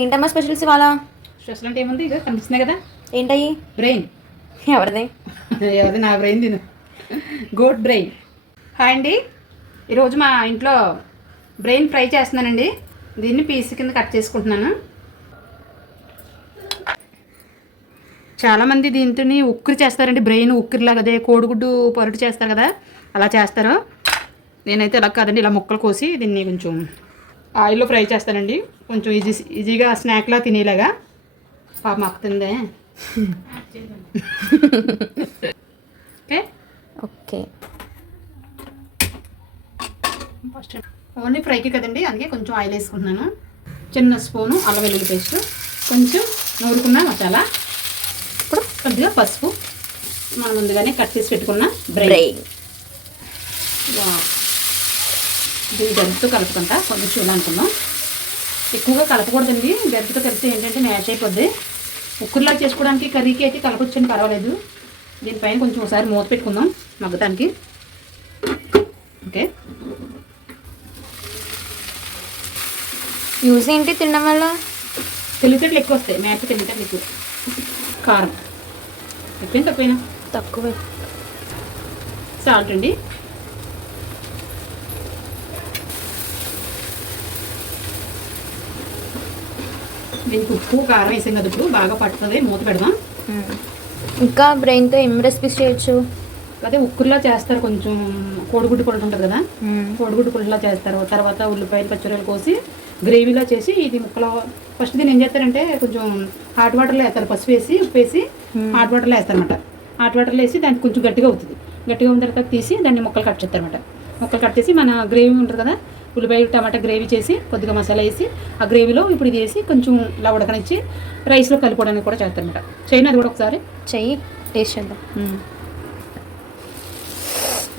ఏంటమ్మా స్పెషల్స్ ఇవాళ? స్పెషల్ అంటే ఏముంది, ఇక కనిపిస్తుంది కదా. ఏంటయ్యి? బ్రెయిన్. ఎవరిది? ఎవరిది? నా బ్రెయిన్ తిను. Goat brain. హాయ్ అండి, ఈరోజు మా ఇంట్లో బ్రెయిన్ ఫ్రై చేస్తున్నానండి. దీన్ని పీస్ కింద కట్ చేసుకుంటున్నాను. చాలామంది దీంతో ఉక్కురు చేస్తారండి. బ్రెయిన్ ఉక్కురులాగా, అదే కోడిగుడ్డు పొరటు చేస్తారు కదా, అలా చేస్తారు. నేనైతే ఇలా కాదండి, ఇలా ముక్కలు కోసి దీన్ని కొంచెం ఆయిల్లో ఫ్రై చేస్తానండి. కొంచెం ఈజీగా స్నాక్లా తినేలాగా. పాప మాకుతుందే. ఓకే ఓకే, ఫస్ట్ ఓన్లీ ఫ్రైకి కదండి, అందుకే కొంచెం ఆయిల్ వేసుకుంటున్నాను. చిన్న స్పూను అల్లం వెల్లుల్లి పేస్ట్, కొంచెం నూరుకున్న మసాలా, ఇప్పుడు కొద్దిగా పసుపు, మనం ముందుగానే కట్ చేసి పెట్టుకున్న బ్రెయిన్. ఇది గరిటతో కలుపుకుంటా, కొంచెం ఇలా అనుకుందాం. ఎక్కువగా కలపకూడదండి, గరిటతో కలిపితే ఏంటంటే మ్యాష్ అయిపోద్ది. ఉక్కుర్లా చేసుకోవడానికి కర్రీకి అయితే కలపొచ్చని పర్వాలేదు. దీనిపైన కొంచెం ఒకసారి మూత పెట్టుకుందాం మగ్గటానికి. ఓకే, యూజ్ ఏంటి తినడం వల్ల? తెలివితేటలు ఎక్కువ వస్తాయి, మ్యాచ్ తెలివితేటలు ఎక్కువ. కారం ఎక్కువ తక్కువైనా తక్కువే. సాల్ట్ అండి, దీనికి ఉప్పు కారం వేసాం కదా, ఇప్పుడు బాగా పట్టుతుంది. మూత పెడదాం. ఇంకా బ్రెయిన్తో ఏం రెసిపీస్ చేయొచ్చు? అదే ఉక్కుర్లా చేస్తారు, కొంచెం కోడిగుడ్డు పొలట ఉంటుంది కదా, కోడిగుడ్డు పొలటలా చేస్తారు. తర్వాత ఉల్లిపాయలు పచ్చిరొయ్యలు కోసి గ్రేవీలా చేసి ఇది ముక్కలో ఫస్ట్ దీన్ని ఏం చేస్తారంటే కొంచెం హాట్ వాటర్లో వేస్తారు. పసుపు వేసి ఉప్పు వేసి హాట్ వాటర్లో వేస్తారనమాట. హాట్ వాటర్లో వేసి దానికి కొంచెం గట్టిగా అవుతుంది. గట్టిగా ఉన్న తర్వాత తీసి దాన్ని ముక్కలు కట్ చేస్తారనమాట. ముక్కలు కట్ చేసి మన గ్రేవీ ఉంటుంది కదా, ఉల్లిపాయ టమాటా గ్రేవీ చేసి కొద్దిగా మసాలా వేసి ఆ గ్రేవీలో ఇప్పుడు ఇది వేసి కొంచెం ఇలా ఉడకనిచ్చి రైస్లో కలుపుకోవడానికి కూడా చేస్తారనమాట. చేయను అది కూడా ఒకసారి చెయ్యి, టేస్ట్ చేద్దాం.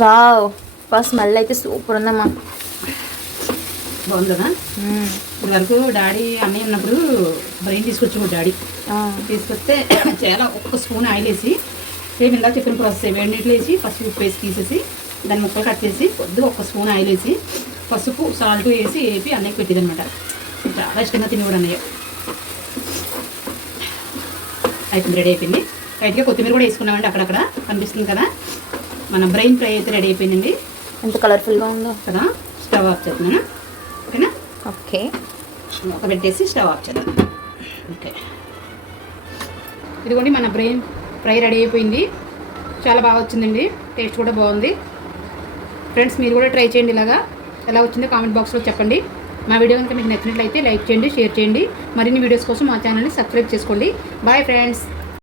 వావ్, ఫస్ట్ స్మెల్ అయితే సూపర్ ఉందమ్మా. బాగుంది కదా. ఇప్పుడు వరకు డాడీ అన్నయ్య ఉన్నప్పుడు బ్రెయిన్ తీసుకొచ్చాము. డాడీ తీసుకొస్తే చాలా ఒక్క స్పూన్ ఆయిల్ వేసి, సేమ్ ఇందాక చెప్పిన ప్రాసెస్, వేడి నీళ్ళు వేసి పసుపు ఉప్పు వేసి తీసేసి దాన్ని ముక్కలు కట్ చేసి కొద్దిగా ఒక్క స్పూన్ ఆయిల్ వేసి పసుపు సాల్ట్ వేసి వేపి అన్నయ్యకి పెట్టింది అనమాట. చాలా ఇష్టంగా తినేవాడు అన్నయ్య. అయిపోయింది, రెడీ అయిపోయింది. లైట్గా కొత్తిమీర కూడా వేసుకున్నామండి, అక్కడక్కడ కనిపిస్తుంది కదా. మన బ్రెయిన్ ఫ్రై అయితే రెడీ అయిపోయిందండి. ఎంత కలర్ఫుల్గా ఉందో కదా. స్టవ్ ఆఫ్ చేస్తున్నాను. ఓకేనా? ఓకే, ఒక పెట్టేసి స్టవ్ ఆఫ్ చేద్దాం. ఓకే, ఇదిగోండి మన బ్రెయిన్ ఫ్రై రెడీ అయిపోయింది. చాలా బాగా వచ్చిందండి, టేస్ట్ కూడా బాగుంది. ఫ్రెండ్స్, మీరు కూడా ట్రై చేయండి. ఇలాగా ఎలా వచ్చిందో కామెంట్ బాక్స్లో చెప్పండి. మా వీడియో కనుక మీకు నచ్చినట్లయితే లైక్ చేయండి, షేర్ చేయండి. మరిన్ని వీడియోస్ కోసం మా ఛానల్ని సబ్స్క్రైబ్ చేసుకోండి. Bye friends.